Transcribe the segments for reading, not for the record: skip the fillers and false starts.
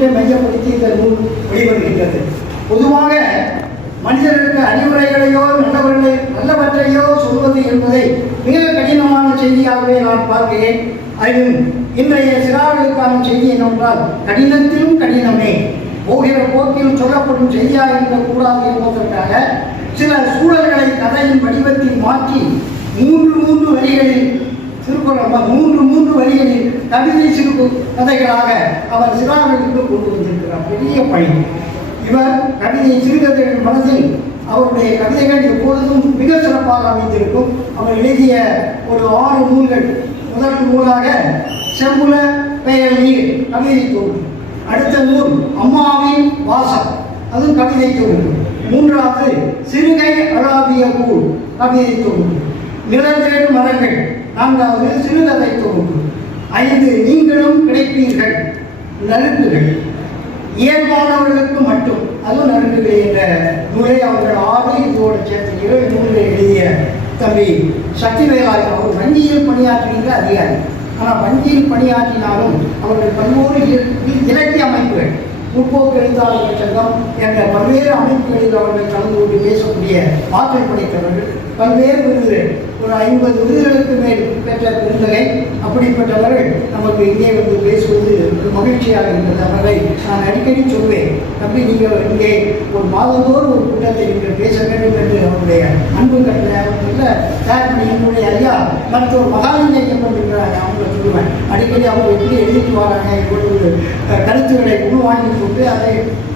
கூற்றை மையப்படுத்தி இந்த நூல் வெளிவருகின்றது. பொதுவாக மனிதர்களுக்கு அறிவுரைகளையோ நல்லவற்றையோ சொல்வது என்பதை மிக கடினமான செய்தியாகவே நான் பார்க்கிறேன். அதிலும் இன்றைய சிறார்களுக்கான செய்தி என்னவென்றால், கடினத்திலும் கடினமே, போகிற போக்கில் சொல்லப்படும் செய்தியாக இருக்கக்கூடாது என்பதற்காக சில சூழல்களை கதையின் வடிவத்தில் மாற்றி மூன்று வரிகளில் மூன்று வரிகளில் கவிதை சிறு கதைகளாக அவர் சிறார்களுக்கு கொண்டு வந்திருக்கிறார். பெரிய பணி. இவர் கவிதை சிறுகதைகள் மனதில் அவருடைய கவிதைகள் எப்பொழுதும் மிக சிறப்பாக அமைந்திருக்கும். அவர் எழுதிய ஒரு 6 நூல்கள். முதல் நூலாக செம்புல பெயர் நீர் கவிதை தொகுப்பு. அடுத்த நூல் அம்மாவின் வாசம், அதுவும் கவிதை தொகுப்பு. மூன்றாவது சிறுகை அழாவிய கூழ் கவிதை தொகுப்பு. நிழல்தேடு மரங்கள் நான்காவது சிறுகதை தொகுப்பு. 5 நீங்களும் கிடைப்பீர்கள் நறுக்குகள். இயல்பானவர்களுக்கு மட்டும், அதுவும் நறுக்குகள் என்ற நூலை அவர்கள் 6 இதோடு சேர்த்து 7 நூல்களை எழுதிய தம்பி சக்திவேலாயுதம். அவர் வங்கியில் பணியாற்றுகின்ற அதிகாரி. ஆனால் வங்கியில் பணியாற்றினாலும் அவர்கள் பல்வேறு இலக்கிய அமைப்புகள், முற்போக்கு எழுத்தாளர்கள் சங்கம் என்ற பல்வேறு அமைப்புகளில் அவர்கள் கலந்து கொண்டு பேசக்கூடிய ஆற்றல் படைத்தவர்கள். பல்வேறு விருதுகள், ஒரு 50 விருதுகளுக்கு மேல் பெற்ற பெருந்தகை. அப்படிப்பட்டவர்கள் நமக்கு இங்கே வந்து பேசுவது ஒரு மகிழ்ச்சியாக இருந்தது. அவர்களை நான் அடிக்கடி சொல்வேன், தம்பி நீங்கள் இங்கே ஒரு மாதந்தோறும் ஒரு கூட்டத்தை நீங்கள் பேச வேண்டும் என்று அவருடைய அன்பு கட்டளை தயார் பண்ணி என்னுடைய ஐயா மருத்துவர் மகாலிங்கம் கொண்டிருக்கிறாங்க. அவங்க சொல்லுவேன் அடிக்கடி அவங்க எப்படி எழுதிட்டு வராங்க, இவ்வளவு கருத்துக்களை உள்வாங்கி கொண்டு அதை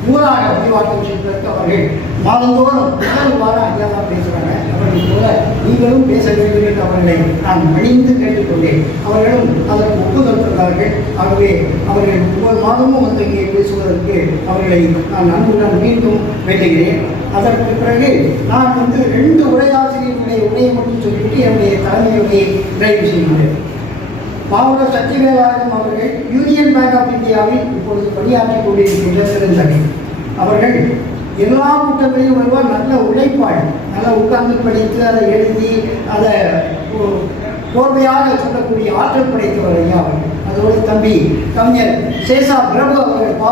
நூலாக விரிவாக்கம் செய்வதற்கு அவர்கள் மாதந்தோறும் முதல் வாரம் ஐயா தான் பேசுகிறாங்க. அவர்கள் போல நீங்களும் பேச வேண்டும் என்று அவர்களை நான் பணிந்து கேட்டுக்கொண்டேன். அவர்களும் அதற்கு ஒப்புதல் தந்தார்கள். ஆகவே அவர்கள் ஒவ்வொரு மாதமும் வந்து இங்கே பேசுவதற்கு அவர்களை நான் அன்புடன் மீண்டும் வேண்டுகிறேன். அதற்கு பிறகு நான் வந்து 2 உரையாசிரியர்களுடைய உரையை மட்டும் சொல்லிவிட்டு என்னுடைய தலைமையுடைய நிறைவு செய்கிறேன். மாவட்ட சக்திவேலாயுதம் அவர்கள் யூனியன் பேங்க் ஆஃப் இந்தியாவில் இப்பொழுது பணியாற்றிக் கொண்டிருக்கின்ற சிறந்தகை. அவர்கள் எல்லா கூட்டங்களையும் வருவார். நல்ல உழைப்பாள், நல்லா உட்கார்ந்து படித்து அதை எழுதி அதை கோர்வையாக சொல்லக்கூடிய ஆற்றல் படைத்தவர் ஐயா அவர்கள். அதோடு தம்பி கவிஞர் சேஷா பிரபு அவர்கள்